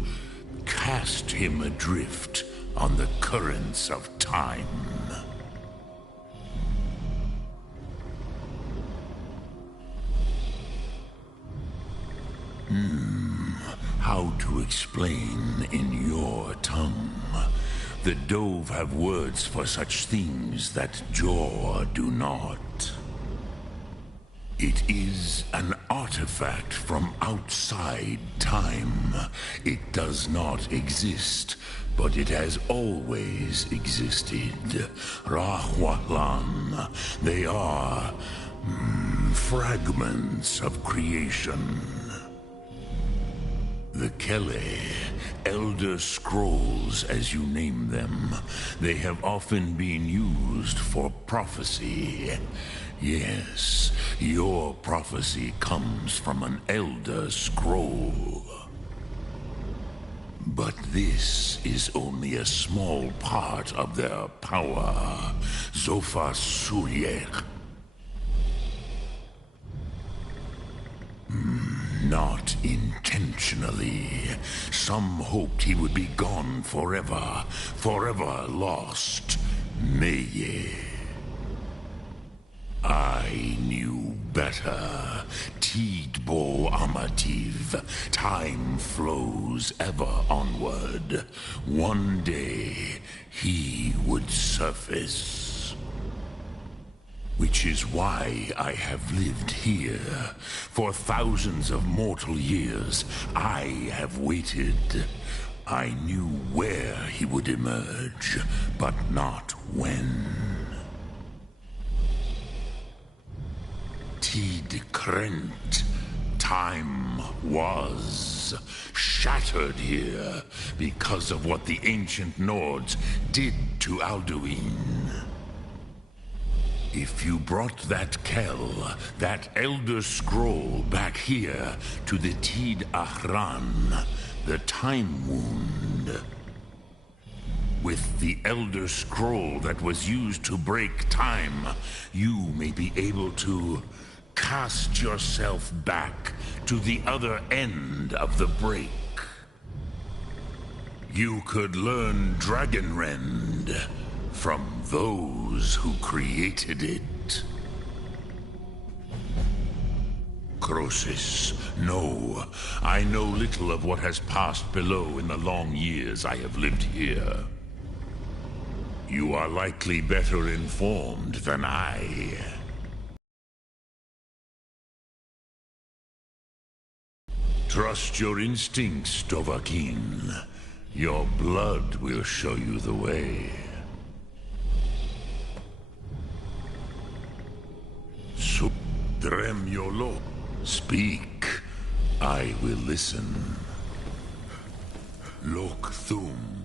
cast him adrift on the currents of time. How to explain in your tongue? The Dove have words for such things that Jor do not. It is an artifact from outside time. It does not exist, but it has always existed. Rahwahlan. They are fragments of creation. The Kele, Elder Scrolls as you name them, they have often been used for prophecy. Yes, your prophecy comes from an Elder Scroll. But this is only a small part of their power. Zofa Suryek. Not intentionally. Some hoped he would be gone forever, forever lost. Meye. I knew better. Tidbo Amativ. Time flows ever onward. One day, he would surface. Which is why I have lived here. For thousands of mortal years, I have waited. I knew where he would emerge, but not when. Tid Krent. Time was shattered here because of what the ancient Nords did to Alduin. If you brought that Kell, that Elder Scroll back here to the Tid Ahran, the Time Wound, with the Elder Scroll that was used to break time, you may be able to cast yourself back to the other end of the break. You could learn Dragonrend from those who created it. Crosis, no. I know little of what has passed below in the long years I have lived here. You are likely better informed than I. Trust your instincts, Dovahkiin. Your blood will show you the way. Drem Yolo. Speak. I will listen. Lok Thum.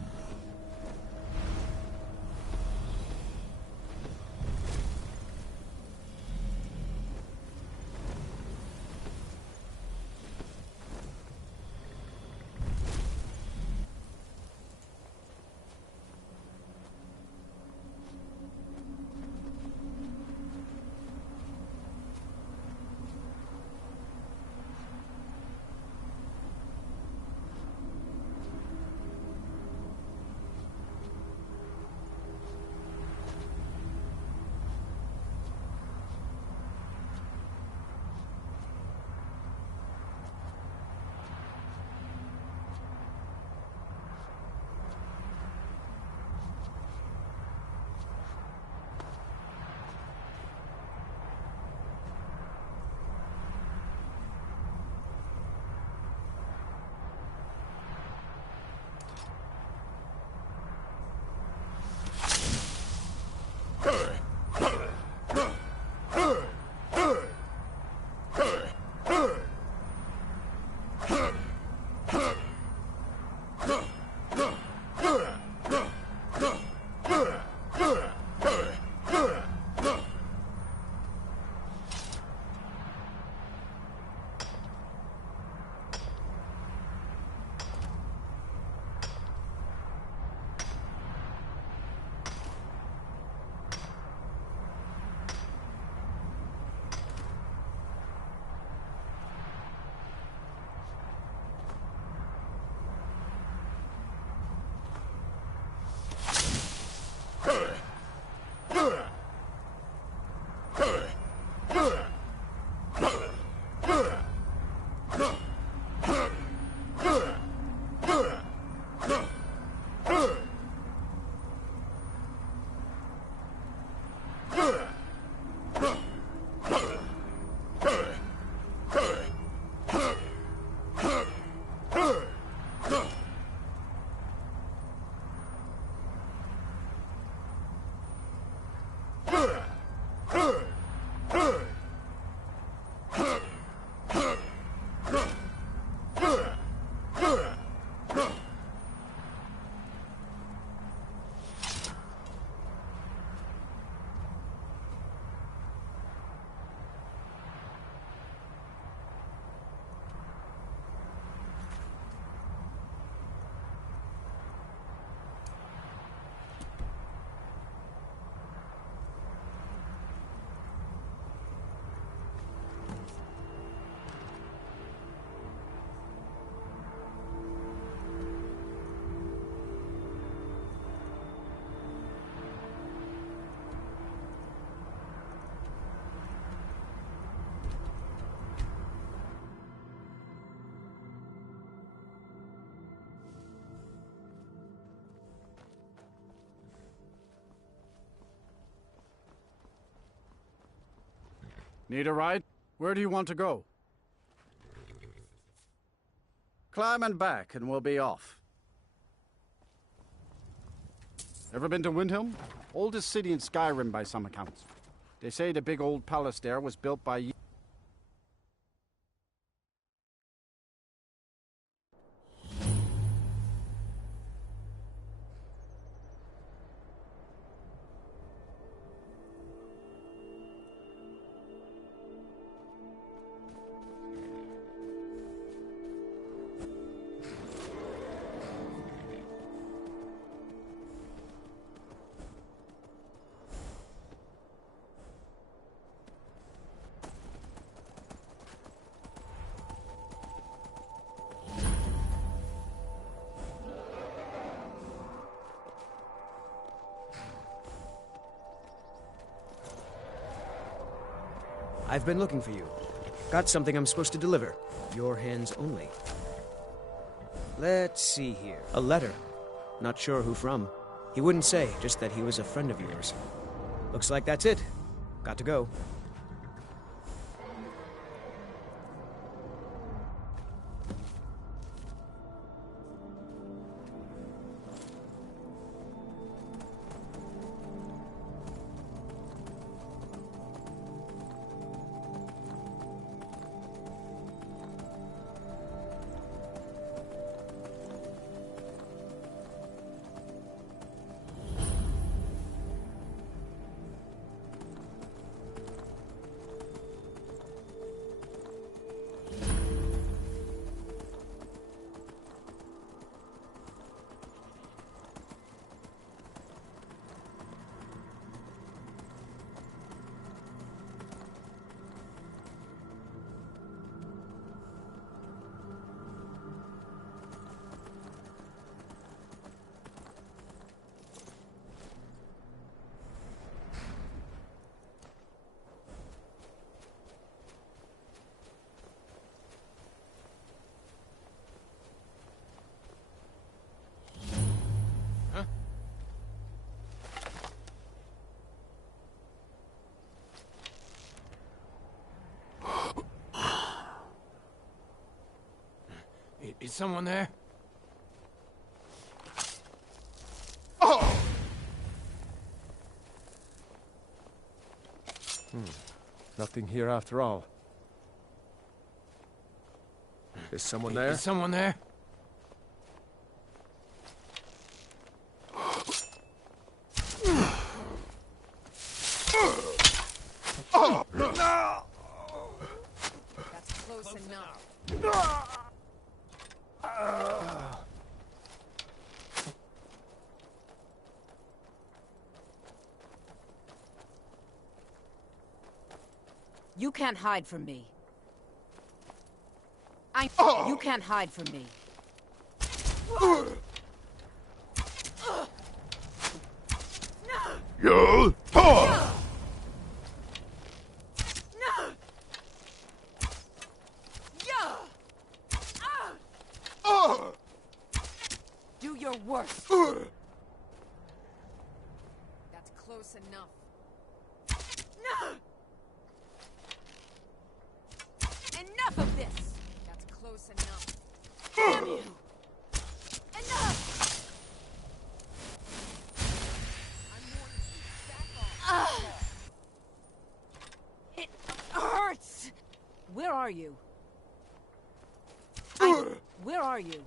Need a ride? Where do you want to go? Climb and back, and we'll be off. Ever been to Windhelm? Oldest city in Skyrim by some accounts. They say the big old palace there was built by... I've been looking for you. Got something I'm supposed to deliver. Your hands only. Let's see here. A letter. Not sure who from. He wouldn't say, just that he was a friend of yours. Looks like that's it. Got to go. Is someone there? Nothing here after all. Is someone there? Is someone there? That's close enough. You can't hide from me. You can't hide from me. You? Do your worst. That's close enough. Enough of this! That's close enough. Damn you! Enough! It hurts! Where are you? Where are you?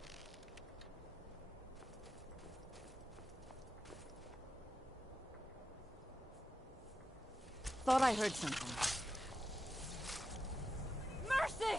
Thought I heard something. Mercy!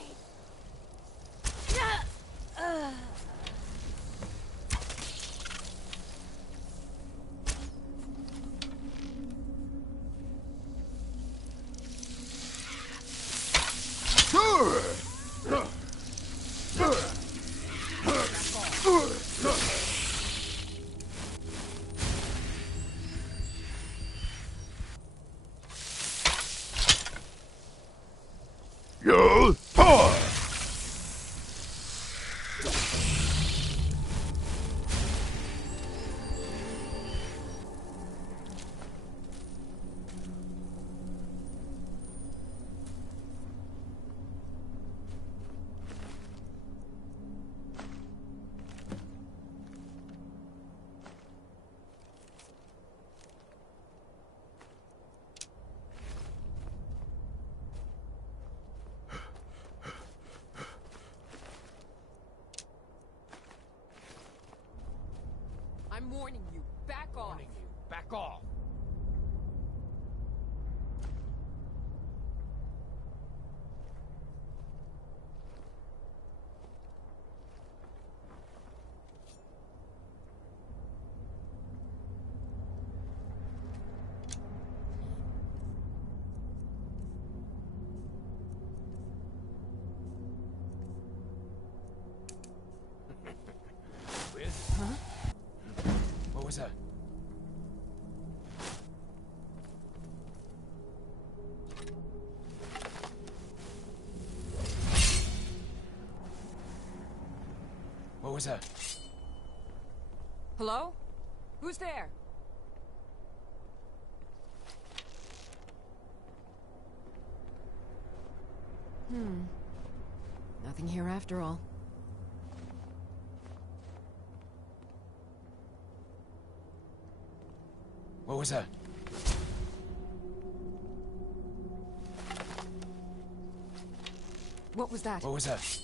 I'm warning you. Back off. Back off. What was that? What was that? Hello? Who's there? Nothing here after all. What was that? What was that? What was that?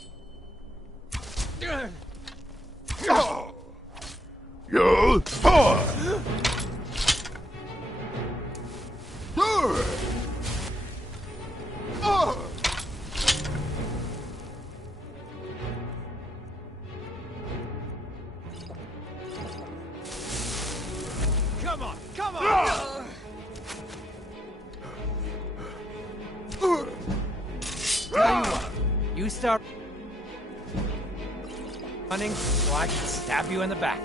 Come on, come on! Tell you what, you start running so I can stab you in the back.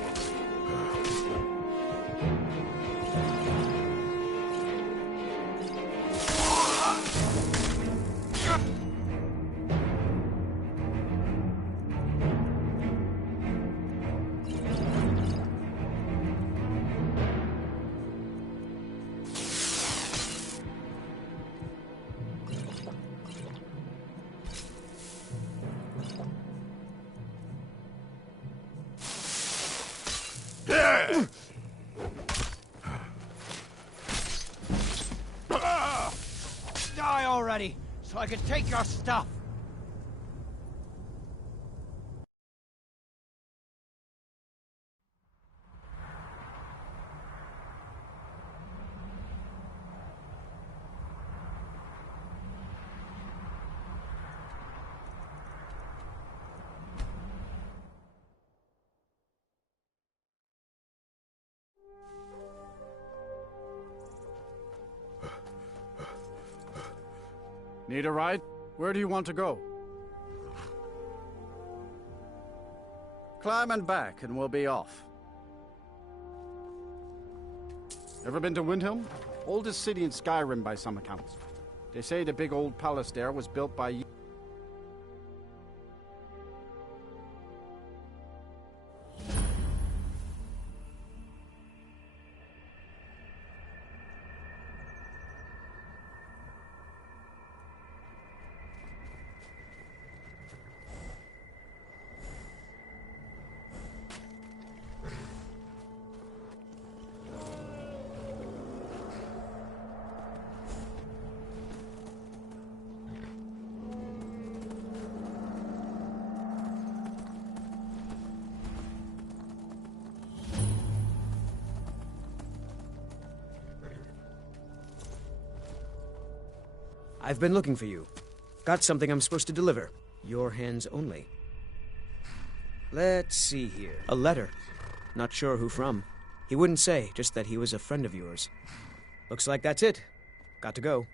Die already, so I can take your stuff! Need a ride? Where do you want to go? Climb and back, and we'll be off. Ever been to Windhelm? Oldest city in Skyrim by some accounts. They say the big old palace there was built by... I've been looking for you. Got something I'm supposed to deliver. Your hands only. Let's see here. A letter. Not sure who from. He wouldn't say, just that he was a friend of yours. Looks like that's it. Got to go.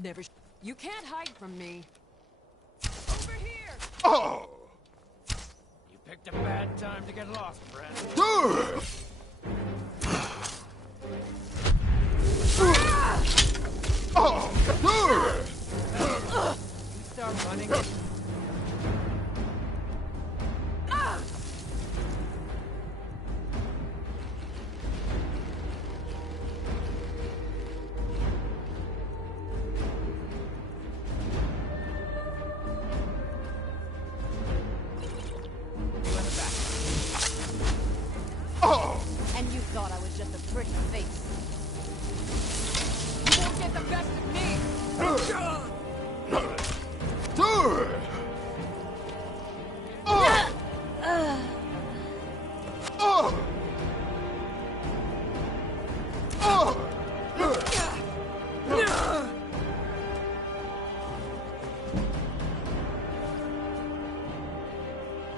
Never. You can't hide from me. Over here. Oh! You picked a bad time to get lost, friend. You start running. And you thought I was just a pretty face. You won't get the best of me!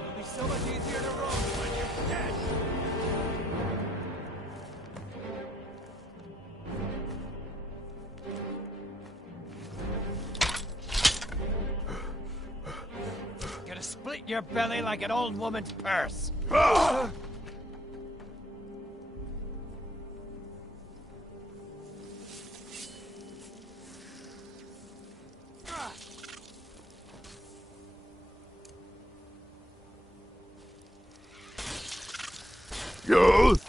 It'll be so much easier to roll when you're dead. Gonna split your belly like an old woman's purse. Yes?